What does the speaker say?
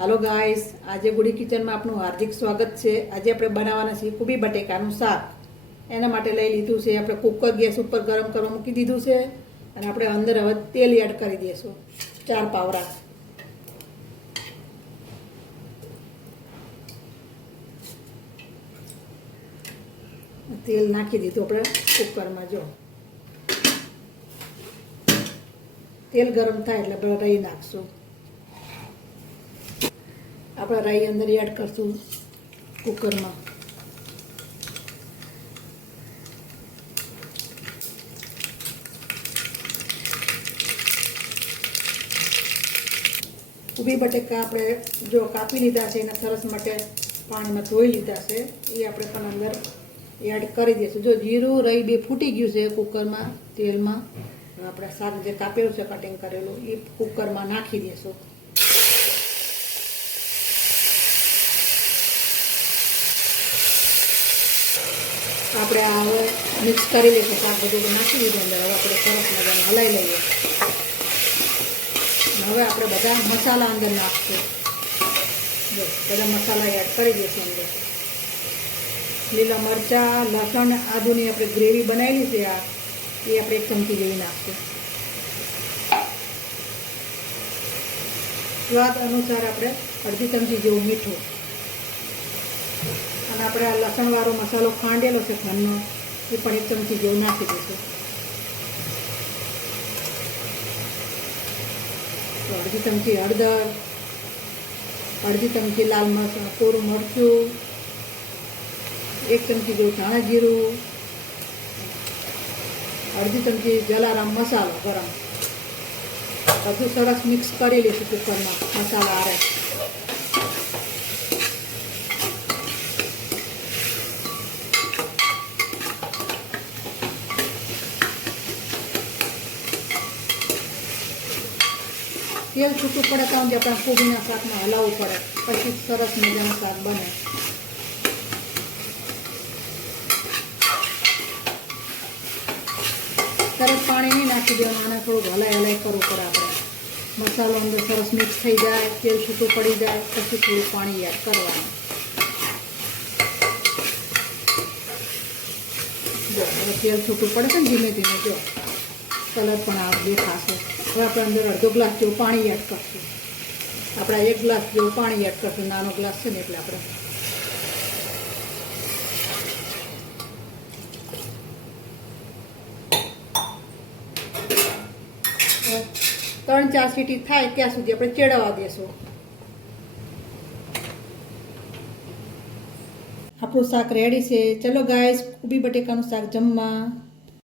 Hello guys, आज Gudi kitchen में आपनु हार्दिक स्वागत है। आज આપણે બનાવવાના છે કુબી બટેકાનું શાક। એના માટે લઈ લીધું છે આપણે કુકર ગેસ ઉપર ગરમ કરવા મૂકી દીધું છે અને આપણે અંદર હવે તેલ એડ કરી દઈશું 4 પાવરા। તેલ નાખી દીધું આપણે કુકરમાં। જો તેલ ગરમ થાય એટલે આપણે રાઈ નાખશું। આપણે રાઈ અંદર એડ કરશું કુકરમાં। ઊભી બટેકા આપણે જો કાપી લીધા છે એના સરસ માટે પાણીમાં ધોઈ લીધા છે, એ આપણે પણ અંદર એડ કરી દઈશું। જો જીરું રાઈ બે ફૂટી ગયું છે કુકરમાં તેલમાં। આપણે શાક જે કાપેલું છે કટિંગ કરેલું એ કુકરમાં નાખી દઈશું। આપણે આ હવે મિક્સ કરી લઈશું। શાક બધું નાખી દીધું અંદર। હવે આપણે સરસ મજાને હલાવી લઈએ। હવે આપણે બધા મસાલા અંદર નાખશું। જો બધા મસાલા એડ કરી દઈશું અંદર। લીલા મરચાં, લસણ, આદુની આપણે ગ્રેવી બનાવેલી છે આ, એ આપણે 1 ચમચી જેવી નાખશું। સ્વાદ અનુસાર આપણે અડધી ચમચી જેવું મીઠું, અને આપણે આ લસણવાળો મસાલો ખાંડેલો છે ઘરનો, એ પણ 1 ચમચી જેવું નાખી દઈશું। તો અડધી ચમચી હળદર, અડધી ચમચી લાલ મરચું કોરું મરચું, 1 ચમચી જેવું ધાણા જીરું, અડધી ચમચી જલારામ મસાલો ગરમ, બધું સરસ મિક્સ કરી લઈશું કુકરમાં મસાલા આરે। તેલ છૂટું પડે ત્યાં સુધી આપણે કોબીના શાકમાં હલાવવું પડે, પછી સરસ મજાનું શાક બને। તરત પાણી નહીં નાખી દેવાનું, આને થોડુંક હલાઈ કરવું પડે આપણે। મસાલો અંદર સરસ મિક્સ થઈ જાય, તેલ છૂટું પડી જાય, પછી થોડું પાણી એડ કરવાનું। જો હવે તેલ છૂટું પડે છે ને ધીમે ધીમે, જો કલર પણ આ દેખાશે। હવે આપણે અંદર અડધો ગ્લાસ જેવું પાણી એડ કરશું। આપણે 1 ગ્લાસ જેવું પાણી એડ કરશું, નાનો ગ્લાસ છે ને એટલે આપણે। 3-4 સીટી થાય ત્યાં સુધી આપણે ચેડવા દેશું। આપણું શાક રેડી છે। ચલો ગાઈસ, કુબી બટેકાનું શાક જમવા।